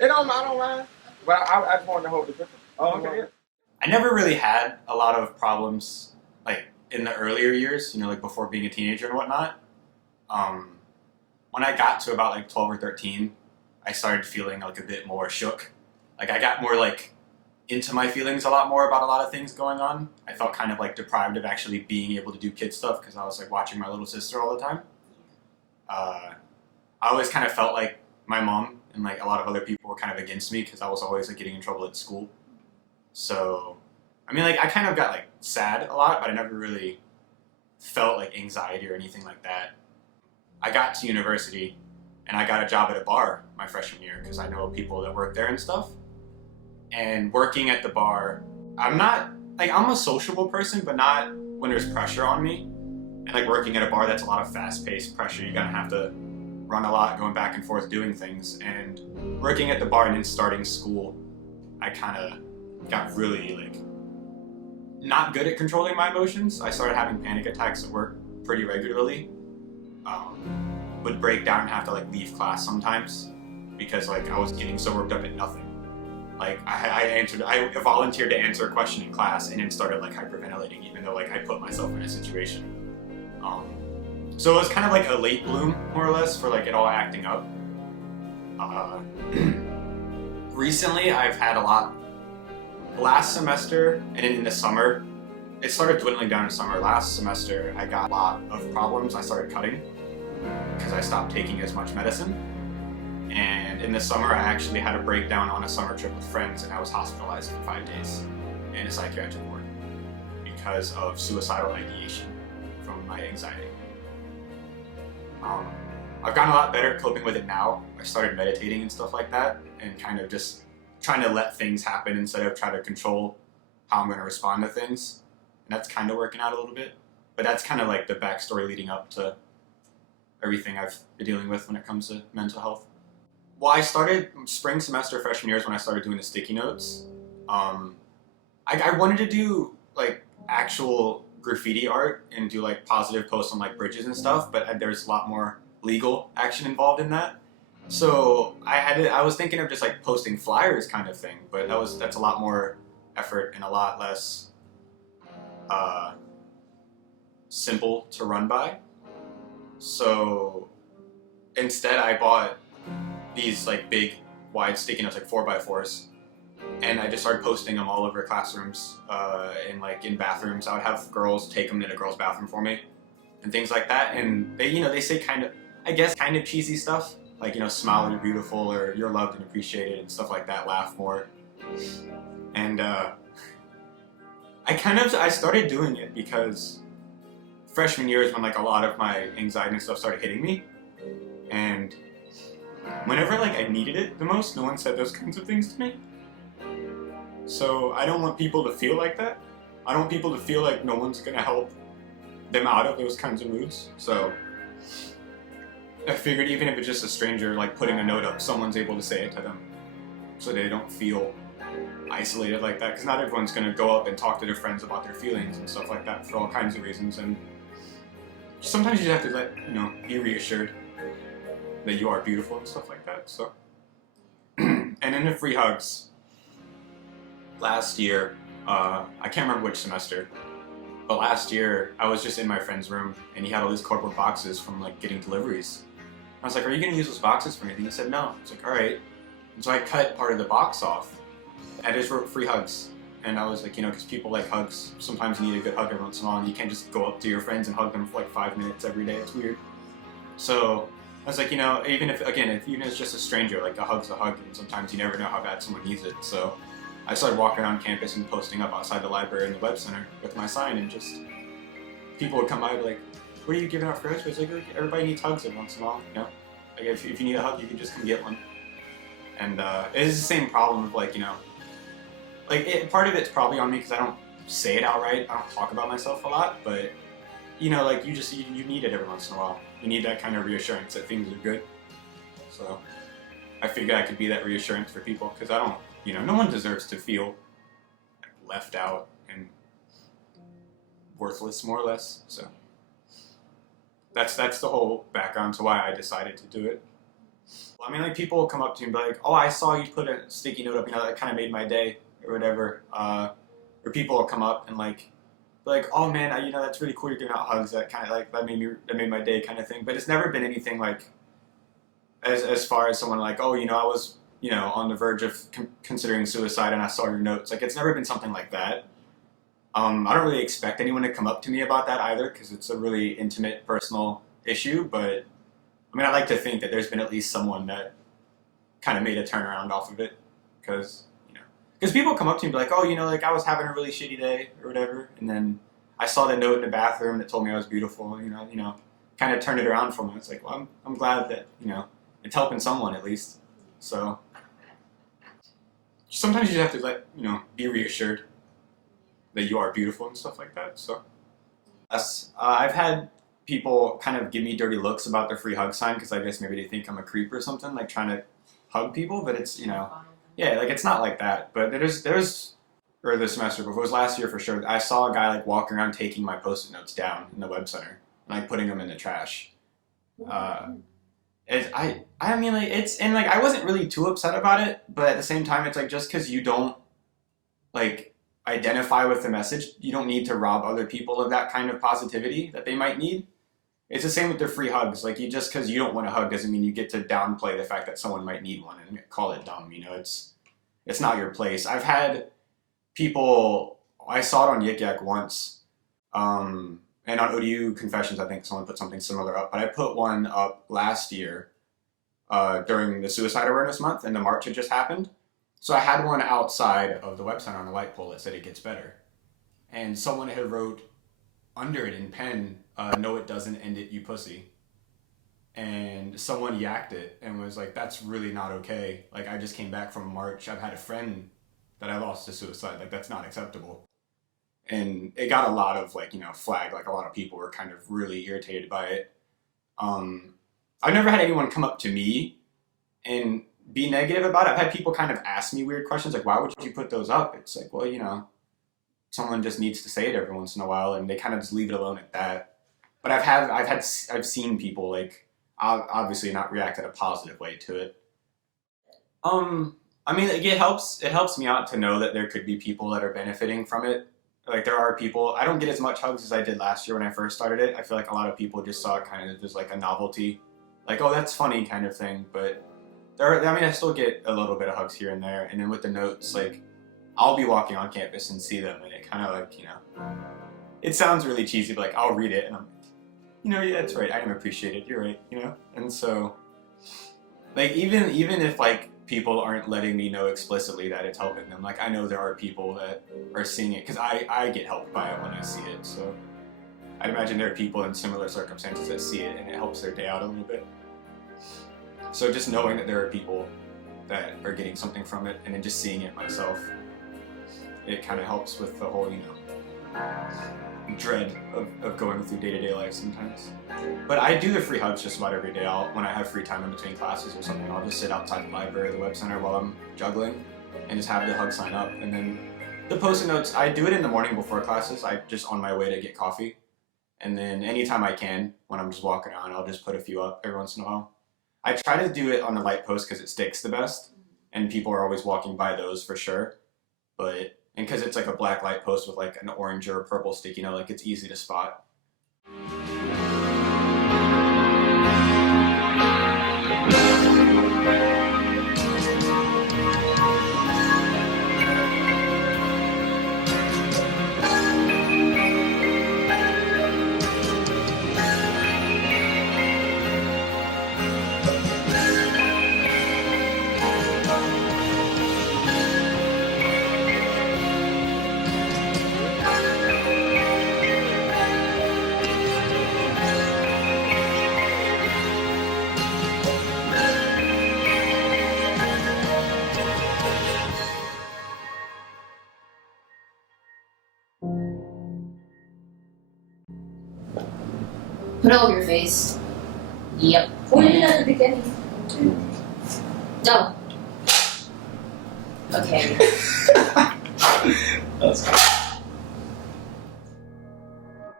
It don't, I don't mind. But I just wanted to hold the pistol. Oh, okay. Yeah. I never really had a lot of problems like in the earlier years, like before being a teenager and whatnot. Um, when I got to about like 12 or 13, I started feeling like a bit more shook. Like I got more like into my feelings a lot more about a lot of things going on. I felt kind of like deprived of actually being able to do kid stuff because I was like watching my little sister all the time. Uh, I always kind of felt like my mom and like a lot of other people were kind of against me because I was always like getting in trouble at school. So, I mean, like I kind of got like sad a lot, but I never really felt like anxiety or anything like that. I got to university and I got a job at a bar my freshman year because I know people that work there and stuff. And working at the bar, I'm not like I'm a sociable person, but not when there's pressure on me. And like working at a bar, that's a lot of fast-paced pressure. You're gonna have to run a lot, going back and forth, doing things. And working at the bar and then starting school, I kind of got really like not good at controlling my emotions. I started having panic attacks at work pretty regularly. Would break down and have to like leave class sometimes because like I was getting so worked up at nothing. Like I volunteered to answer a question in class and then started like hyperventilating, even though like I put myself in a situation. So it was kind of like a late bloom, more or less, for like it all acting up. Uh, Recently, I've had a lot. Last semester and in the summer, it started dwindling down in summer. Last semester, I got a lot of problems. I started cutting because I stopped taking as much medicine. And in the summer, I actually had a breakdown on a summer trip with friends, and I was hospitalized for 5 days in a psychiatric ward because of suicidal ideation from my anxiety. I've gotten a lot better at coping with it now. I started meditating and stuff like that, and kind of just trying to let things happen instead of trying to control how I'm going to respond to things. And that's kind of working out a little bit. But that's kind of like the backstory leading up to everything I've been dealing with when it comes to mental health. Well, I started spring semester freshman years when I started doing the sticky notes. I wanted to do like actual graffiti art and do like positive posts on like bridges and stuff, but there's a lot more legal action involved in that. So I was thinking of just like posting flyers kind of thing, but that's a lot more effort and a lot less simple to run by. So instead, I bought these like big, wide sticky notes, like 4x4s, and I just started posting them all over classrooms and like in bathrooms. I would have girls take them in a girl's bathroom for me and things like that. And they say kind of, I guess, kind of cheesy stuff like smile and you're beautiful or you're loved and appreciated and stuff like that. Laugh more. And I started doing it because freshman year is when like a lot of my anxiety and stuff started hitting me, and whenever like I needed it the most, no one said those kinds of things to me. So I don't want people to feel like that. I don't want people to feel like no one's gonna help them out of those kinds of moods. So I figured even if it's just a stranger like putting a note up, someone's able to say it to them so they don't feel isolated like that, because not everyone's gonna go up and talk to their friends about their feelings and stuff like that for all kinds of reasons. And sometimes you just have to be reassured that you are beautiful and stuff like that. So and then the free hugs. Last year, I can't remember which semester, but last year I was just in my friend's room and he had all these cardboard boxes from like getting deliveries. I was like, "Are you gonna use those boxes for anything?" He said, "No." I was like, "All right." And so I cut part of the box off. I just wrote free hugs. And I was like, because people like hugs. Sometimes you need a good hug every once in a while, and you can't just go up to your friends and hug them for like 5 minutes every day. It's weird. So I was like, even if it's just a stranger, like a hug's a hug, and sometimes you never know how bad someone needs it. So I started walking around campus and posting up outside the library and the web center with my sign, and just people would come by and be like, "What are you giving out for hugs?" I was like, "Everybody needs hugs every once in a while, Like if you need a hug, you can just come get one." And it's the same problem of part of it's probably on me because I don't say it outright. I don't talk about myself a lot, but like you need it every once in a while. You need that kind of reassurance that things are good. So I figured I could be that reassurance for people, because I don't, no one deserves to feel left out and worthless, more or less. So that's the whole background to why I decided to do it. I mean, like, people will come up to me and be like, oh, I saw you put a sticky note up, you know, that kind of made my day, or whatever. Or people will come up and, like, be like, oh, man, you know, that's really cool, you're giving out hugs, that kind of, like, that made my day kind of thing. But it's never been anything, like, as far as someone like, oh, you know, I was, you know, on the verge of considering suicide and I saw your notes. Like, it's never been something like that. I don't really expect anyone to come up to me about that either, because it's a really intimate, personal issue, but I mean, I like to think that there's been at least someone that kind of made a turnaround off of it, because, you know, because people come up to me and be like, oh, you know, like, I was having a really shitty day or whatever, and then I saw the note in the bathroom that told me I was beautiful, you know, kind of turned it around for me. It's like, well, I'm glad that, you know, it's helping someone at least. So sometimes you just have to be reassured that you are beautiful and stuff like that. So I've had people kind of give me dirty looks about the free hug sign, because I guess maybe they think I'm a creep or something, like trying to hug people, but it's, you know, yeah, like, it's not like that. But there's or this semester, but it was last year for sure, I saw a guy, like, walking around taking my Post-it notes down in the web center and, like, putting them in the trash. I mean, like, it's, and, like, I wasn't really too upset about it, but at the same time, it's like, just because you don't, like, identify with the message, you don't need to rob other people of that kind of positivity that they might need. It's the same with the free hugs. Like, just because you don't want a hug doesn't mean you get to downplay the fact that someone might need one and call it dumb. You know, it's not your place. I've had people, I saw it on Yik Yak once, and on ODU Confessions, I think someone put something similar up, but I put one up last year during the Suicide Awareness Month, and the march had just happened. So I had one outside of the web center on a light pole that said it gets better. And someone had wrote under it in pen, no it doesn't, end it, you pussy. And someone yacked it and was like, that's really not okay. Like, I just came back from a march. I've had a friend that I lost to suicide. Like, that's not acceptable. And it got a lot of, like, you know, flag. Like, a lot of people were kind of really irritated by it. I've never had anyone come up to me and be negative about it. I've had people kind of ask me weird questions, like, why would you put those up? It's like, well, you know, someone just needs to say it every once in a while, and they kind of just leave it alone at that. But I've seen people, like, obviously not react in a positive way to it. I mean, it helps me out to know that there could be people that are benefiting from it. Like, there are people, I don't get as much hugs as I did last year when I first started it. I feel like a lot of people just saw it kind of as, like, a novelty, like, oh, that's funny kind of thing, but I still get a little bit of hugs here and there, and then with the notes, like, I'll be walking on campus and see them, and it kind of, like, you know, it sounds really cheesy, but, like, I'll read it, and I'm like, you know, yeah, that's right, I am appreciated, you're right, you know? And so, like, even if, like, people aren't letting me know explicitly that it's helping them, like, I know there are people that are seeing it, because I get helped by it when I see it, so I'd imagine there are people in similar circumstances that see it, and it helps their day out a little bit. So just knowing that there are people that are getting something from it, and then just seeing it myself, it kind of helps with the whole, you know, dread of going through day-to-day life sometimes. But I do the free hugs just about every day. When I have free time in between classes or something, I'll just sit outside the library or the web center while I'm juggling and just have the hug sign up. And then the Post-it notes, I do it in the morning before classes. I just on my way to get coffee. And then anytime I can, when I'm just walking around, I'll just put a few up every once in a while. I try to do it on the light post because it sticks the best, and people are always walking by those for sure. And because it's like a black light post with like an orange or a purple sticky note, like, it's easy to spot. Put it over your face. Yep. What did you do at the beginning? No. Okay. That's